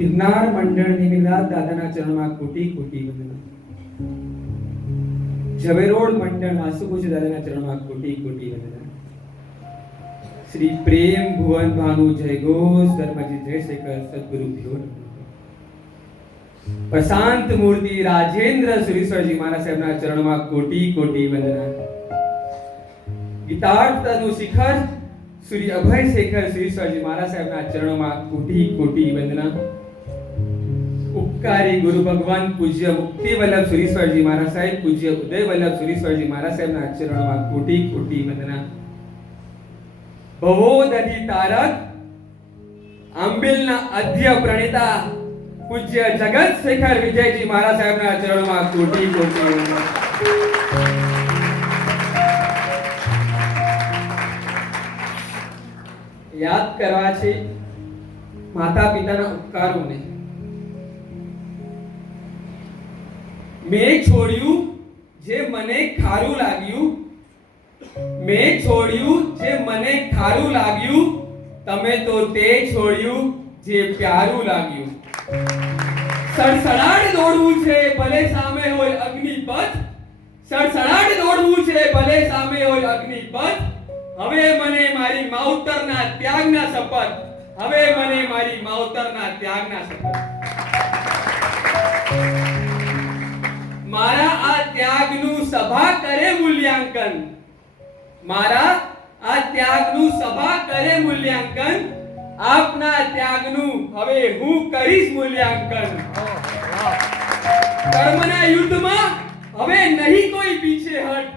गिरनार मंडळ निमिलात दादाना चरणात कोटी कोटी वंदना. झवेरोड मंडळ मासुकुच दादाना चरणात कोटी कोटी वंदना. श्री प्रेम भुवन भानु जय घोष धर्मजी जयशेखर सद्गुरु भ्यो. प्रशांत मूर्ति राजेंद्र सुरेश्वरजी महाराज साहेबना चरणों कोटी कोटी वंदना. गीतार्थ तनु शिखर श्री अभय शेखर सुरेश्वरजी महाराज साहेबना चरणों कोटी कोटी वंदना. उपकारी गुरु भगवान पूज्य मुक्ति वल्लभ सुरेश्वरजी महाराज साहेब पूज्य उदय वल्लभ सुरेश्वरजी महाराज साहेबना चरणों कोटी कोटी वंदना. भवोदधि तारक आंबिलना अध्य प्रणिता पूज्य जगत शेखर विजयजी महाराज साहेबना चरणों कोटी कोटी वंदना. याद करवा छे माता पिताना उपकारोने. મેં છોડ્યું જે મને ખારું લાગ્યું, મેં છોડ્યું જે મને ખારું લાગ્યું, તમે તો તે છોડ્યું જે પ્યારું લાગ્યું. સડસડાટ દોડવું છે ભલે સામે હોય અગ્નિપથ, સડસડાટ દોડવું છે ભલે સામે હોય અગ્નિપથ. હવે મને મારી માવતરના ત્યાગના શપથ, હવે મને મારી માવતરના ત્યાગના શપથ. મારા આ ત્યાગનું સભા કરે મૂલ્યાંકન, મારા આ ત્યાગનું સભા કરે મૂલ્યાંકન. આપના ત્યાગનું હવે હું કરીશ મૂલ્યાંકન. કર્મના યુદ્ધમાં હવે નહીં કોઈ પીછે હટ,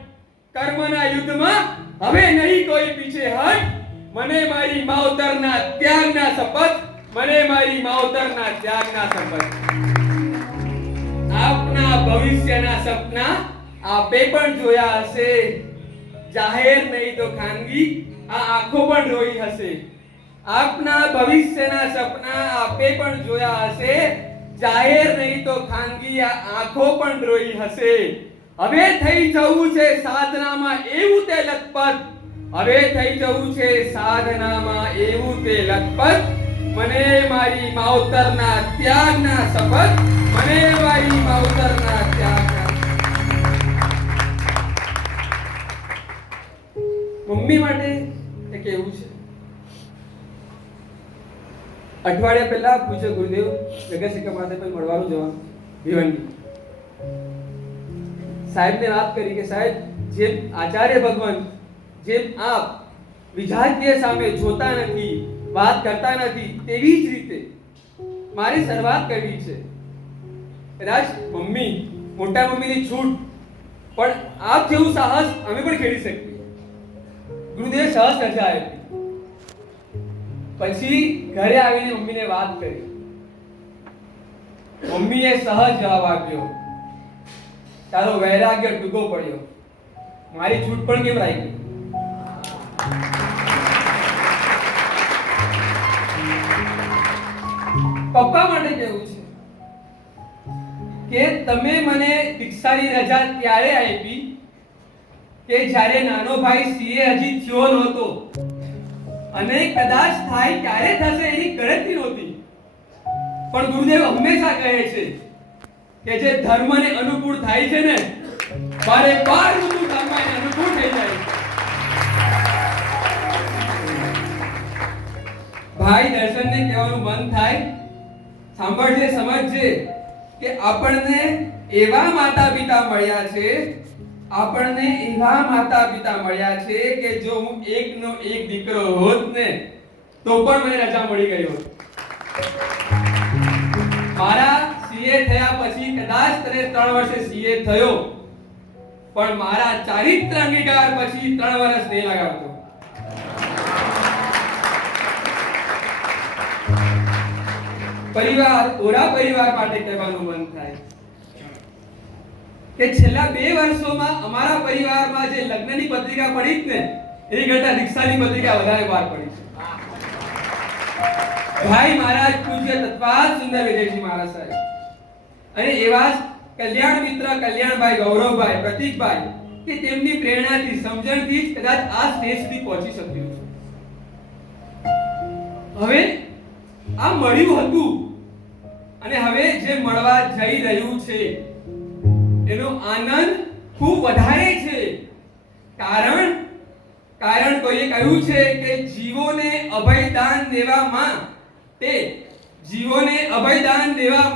કર્મના યુદ્ધમાં હવે નહીં કોઈ પીછે હટ. મને મારી માવતરના ત્યાગના શપથ, મને મારી માવતરના ત્યાગના શપથ. આપના ભવિષ્યના સપના આપે પણ જોયા હશે, જાહેર નહીં તો ખાનગી આ આંખો પણ રોઈ હશે. આપના ભવિષ્યના સપના આપે પણ જોયા હશે, જાહેર નહીં તો ખાનગી આ આંખો પણ રોઈ હશે. હવે થઈ જવું છે સાધનામાં એવું તે લખપત, હવે થઈ જવું છે સાધનામાં એવું તે લખપત. મને મારી માવતરના ત્યાગના શપથ, મને મારી માવતરના ત્યાગના. મમ્મી માટે એક એવું છે. અઠવાડિયા પહેલા પૂજ્ય ગુરુદેવ જગતશેખર માથે પર મળવાનું જવાનું ભિવંડી. સાહેબને વાત કરી કે સાહેબ જેમ આચાર્ય ભગવાન, જેમ આપ વિજાતીય સામે જોતા નથી, વાત કરતા નથી, તેવી જ રીતે મારી શરૂઆત કરવી છે. કદાચ મમ્મી મોટા મમ્મીની છૂટ, પણ આપ જેવું સાહસ અમે પણ ખેડી શકીએ. ગુરુદેવ સાહસ રજા આપી. પછી ઘરે આવીને મમ્મીને વાત કરી. મમ્મીએ સહજ જવાબ આપ્યો, તારો વૈરાગ્ય ટૂંકો પડ્યો, મારી છૂટ પણ કેમ રાખી. પપ્પા માટે કેવું છે કે તમે મને દીક્ષાની રજા ત્યારે આપી કે જ્યારે નાનો ભાઈ સીએ હજી થયો નહોતો, અને કદાચ થાય ત્યારે થશે એની ગણતરી નહોતી. પણ ગુરુદેવ હંમેશા કહે છે કે જે ધર્મને અનુકૂળ થાય છે ને, બારે બાર ઋતુ ધર્મને અનુકૂળ થઈ જાય. ભાઈ દર્શનને કહેવાનું મન થાય, સાંભળજે સમજજે કે આપણને એવા માતા પિતા મળ્યા છે, આપણને એવા માતા પિતા મળ્યા છે કે જો હું એકનો એક દીકરો હોત ને તો પણ મને રજા મળી ગઈ હોત. મારા સીએ થયા પછી કદાચ તને 3 વર્ષે સીએ થયો, પણ મારા ચારિત્ર અંગીકાર પછી 3 વર્ષ નહીં લગાવતો. પરિવાર, ઓરા પરિવાર માટે કહેવાનું મન થાય કે છેલ્લા 2 વર્ષોમાં અમારા પરિવારમાં જે લગ્નની પત્રિકા પડી જ ને, એની કરતા દીક્ષાની પત્રિકા વધારે બહાર પડી છે. ભાઈ મહારાજ પૂજ્ય તત્વાત સુંદર વિજયજી મહારાજ સાહેબ અને એવા કલ્યાણ મિત્ર કલ્યાણભાઈ, ગૌરવભાઈ, પ્રતીકભાઈ કે તેમની પ્રેરણાથી, સમજણથી જ કદાચ આ સ્ટેજ સુધી પહોંચી શક્યું છે. હવે આ મળ્યું હતું અને હવે જે મળવા જઈ રહ્યું છે એનો આનંદ ખૂબ વધારે છે. કારણ કોઈએ કહ્યું છે કે જીવોને અભયદાન દેવા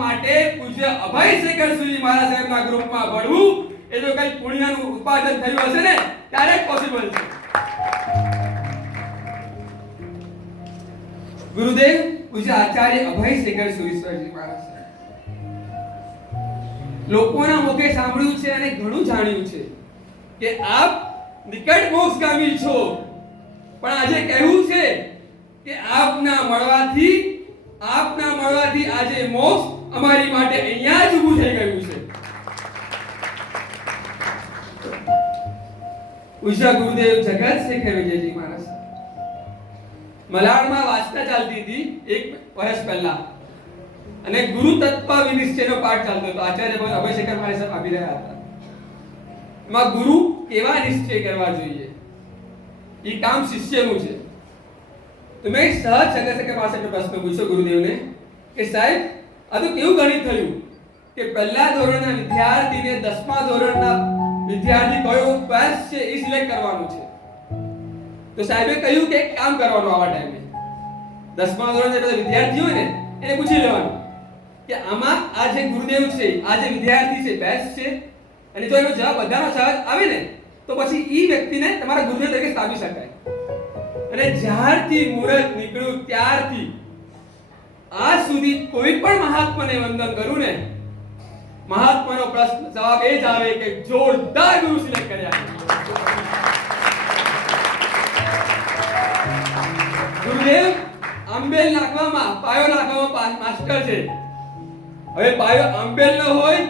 માટે પૂજ્ય અભયશેખર સુરી મહારાજ સાહેબના ગ્રુપમાં ભળવું એ તો કઈ પુણ્યનું ઉત્પાદન થયું હશે ને ત્યારે જ પોસિબલ છે. ગુરુદેવ પૂજ્ય આચાર્ય અભયશેખર સુરીશ્વરજી મહારાજ લોકોના મુખે સાંભળ્યું છે અને ઘણું જાણ્યું છે કે આપ નિકટ મોક્ષગામી છો, પણ આજે કહેવું છે કે આપના મળવાથી આજે મોક્ષ અમારી માટે અહીંયા જ ઊભું થઈ ગયું છે. પૂજ્ય ગુરુદેવ જગતશેખર વિજયજી મહારાજ મલાડમાં વાંચતા ચાલતી હતી એક વર્ષ પહેલા અને ગુરુ તત્વ વિનિશ્ચયનો પાઠ ચાલતો હતો. આચાર્ય અભયશેખર મહારાજ સાહેબ આપી રહ્યા હતા. એમાં ગુરુ કેવા નિશ્ચય કરવા જોઈએ એ કામ શિષ્યનું છે. તો મેં સહજ જગતશેખર મહારાજનો પ્રશ્ન પૂછ્યો ગુરુદેવને કે સાહેબ આ તો કેવું ગણિત થયું કે પહેલા ધોરણના વિદ્યાર્થીને 10મા ધોરણના વિદ્યાર્થી કયો બેસ્ટ છે એ સિલેક્ટ કરવાનું છે. તો સાહેબે કહ્યું કે એક કામ કરવાનું આવા ટાઈમે 10મા ધોરણના બધા વિદ્યાર્થીઓ હોય ને એને પૂછી લેવાનું કે આમાં આ જે ગુરુદેવ છે આ જે વિદ્યાર્થી છે બેસ્ટ છે, અને જો એનો જવાબ બધાનો સહજ આવે ને તો પછી ઈ વ્યક્તિને તમારા ગુરુદેવ તરીકે સ્થાપી શકાય. અને જ્યારથી મુહૂર્ત નીકળ્યું ત્યારથી આજ સુધી કોઈ પણ મહાત્માને વંદન કરું ને મહાત્માનો પ્રશ્ન જવાબ એ જ આવે કે જોરદાર ગુરુ સિલેક્ટ કર્યા. ગુરુદેવ આંબેલ નાખવામાં પાયો નાખવામાં માસ્ટર છે. હવે પાયો આંબેલ ન હોય,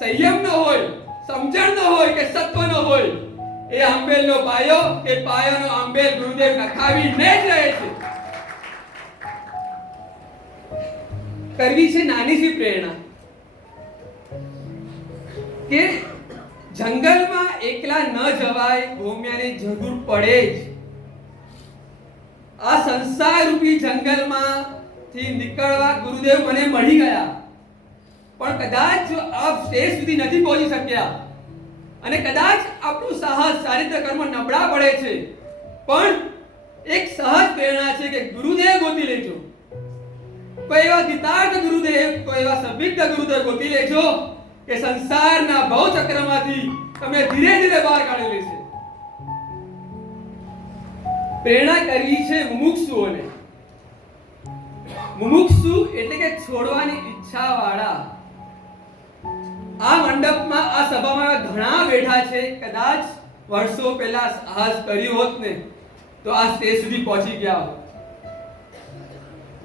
સંયમ ન હોય, સમજણ ન હોય કે સત્વ ન હોય, એ આંબેલનો પાયો કે પાયાનો આંબેલ ગુરુદેવ નખાવીને જ રહે છે. કરવી છે નાની સી પ્રેરણા કે જંગલમાં એકલા ન જવાય, ભૂમિયાની જરૂર પડે જ. આ સંસાર રૂપી જંગલમાંથી નીકળવા ગુરુદેવ મને મળી ગયા, પણ કદાચ જો આપ સ્ટેજ સુધી નથી પહોંચી શક્યા અને કદાચ આપણું સાહસ ચારિત્ર કર્મ નબળા પડે છે, પણ એક સહજ પ્રેરણા છે કે ગુરુદેવ ગોતી લેજો. કોઈ એવા ગીતાર્થ ગુરુદેવ, કોઈ એવા સભિગ્ધ ગુરુદેવ ગોતી લેજો કે સંસારના ભવચક્રમાંથી તમને ધીરે ધીરે બહાર કાઢી લેશે. પ્રેરણા કરવી છે મુમુક્ષુઓને. મુમુક્ષુ એટલે કે છોડવાની ઈચ્છા વાળા. આ મંડપમાં આ સભામાં ઘણા બેઠા છે, કદાચ વર્ષો પહેલા સાહસ કર્યું હોત ને તો આ સ્ટેજ સુધી પહોંચી ગયા હોત.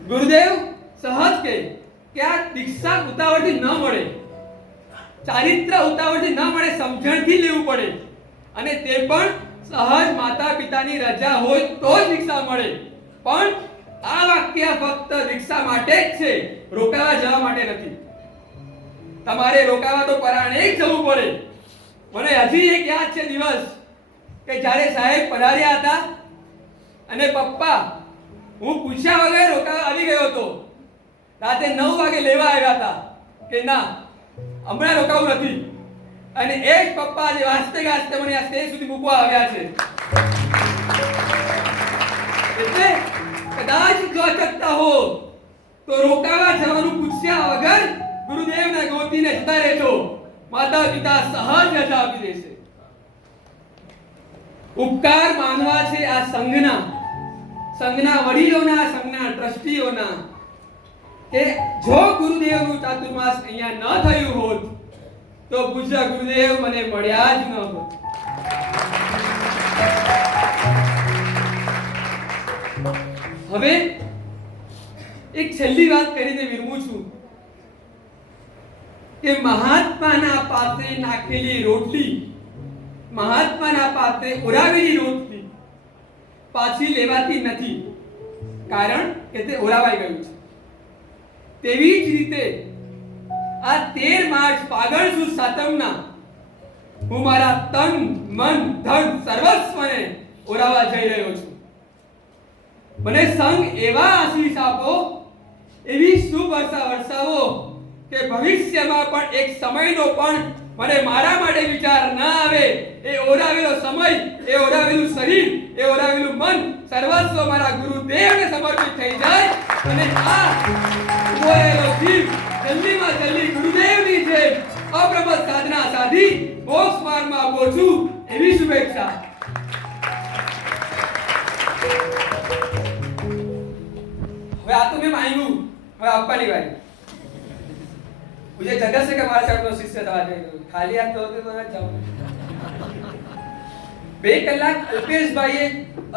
ગુરુદેવ સહજ કે આ દીક્ષા ઉતાવળથી ન મળે, ચારિત્ર ઉતાવળથી ન મળે, સમજણથી લેવું પડે, અને તે પણ સહજ માતા પિતાની રજા હોય તો જ દીક્ષા મળે. પણ આ વાક્ય ફક્ત દીક્ષા માટે જ છે, રોકાવા જવા માટે નથી. તમારે રોકાવા તો પરાણે જ જવું પડે. મને હજી એક યાદ છે દિવસ કે જ્યારે સાહેબ પધાર્યા હતા અને પપ્પા હું પૂછ્યા વગર રોકાવા આવી ગયો હતો. રાતે 9 વાગે લેવા આવ્યા હતા કે ના હમણાં રોકાવું નથી, અને એ જ પપ્પા જે વાસ્તે ગાસ્તે મને આ સ્ટેજ સુધી મૂકવા આવ્યા છે. એટલે કદાચ જો અચકતા હો તો રોકાવા જવાનું પૂછ્યા વગર ગુરુદેવને ગોતીને જતા રહેજો. માતા પિતા સહજ રજા આપી દેશે. ઉપકાર માનવા છે આ સંઘના વડીલોના, સંઘના ટ્રસ્ટીઓના, કે જો ગુરુદેવનું ચાતુર્માસ અહીંયા ન થયું હોત તો પૂજ્ય ગુરુદેવ મને મળ્યા જ ન હોત. હવે એક છેલ્લી વાત કરીને વિરમું છું કે મહાત્માના પાત્રે નાખેલી રોટલી, મહાત્માના પાત્રે ઓરાવેલી રોટલી પાછી લેવાતી નથી, કારણ કે તે ઓરાવાઈ ગયું છે. તેવી જ રીતે આ 13 માર્ચ ફાગણ સુદ સાતમના હું મારા તન, મન, ધન સર્વસ્વને ઓરાવા જઈ રહ્યો છું. મને સંગ એવા આશીષ આપો એવી શુભ આશા વરસાવો કે ભવિષ્યમાં પણ એક સમયનો પણ મને મારા માટે વિચાર ના આવે. એ ઓરાવેલો સમય, એ ઓરાવેલું શરીર, એ ઓરાવેલું મન સર્વસ્વ મારા ગુરુદેવને સમર્પિત થઈ જાય અને આ ઉભોયેલો જીવ જલ્દીમાં જલ્દી ગુરુદેવની જેમ અપ્રમદ સાધના સાધી મોક્ષ માર્ગમાં પહોંચું એવી શુભેચ્છા. હવે આ તો મેં માંગ્યું, હવે આપવાની વારી. मुझे जगह से के मारा साहब नो शिष्य था खाली हाथ होते तो ना जाऊं. 2 કલાક અલ્પેશભાઈએ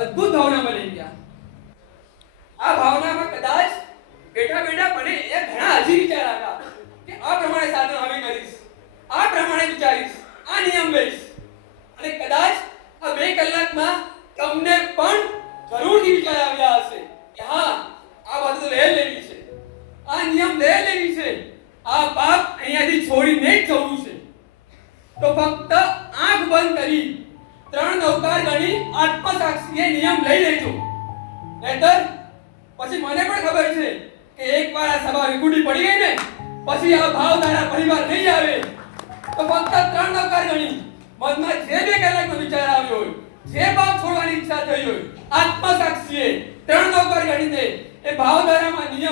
અદ્ભુત ભાવના મળી ગયા. આ ભાવનામાં કદાચ બેઠા બેઠા મને એ ઘણા હજી વિચાર આવ્યા કે આ પ્રમાણે સાધના હવે કરીશ, આ પ્રમાણે વિચારીશ, આ નિયમ લઈશ અને કદાચ આ 2 કલાકમાં તમને પણ જરૂરથી વિચાર આવ્યા હશે કે હા આ બધું તો લઈ લેવી છે, આ નિયમ લઈ લેવી છે, આ પાપ અહીંયાથી છોડીને જ જવું છે. તો ફક્ત આંખ બંધ કરી 3 નવકાર ગણી આત્મસાક્ષીએ નિયમ લઈ લેજો. નહીતર પછી મને પણ ખબર છે કે એકવાર આ સભા વિકુટી પડી ગઈ ને પછી આ ભાવધારા પરિવાર નહીં આવે. તો ફક્ત 3 નવકાર ગણી મનમાં જે 2 કલાકનો વિચાર આવ્યો હોય, જે ભાવ છોડવાની ઈચ્છા થઈ હોય, આત્મસાક્ષીએ 3 નવકાર ગણીને એ ભાવધારામાં નિયમ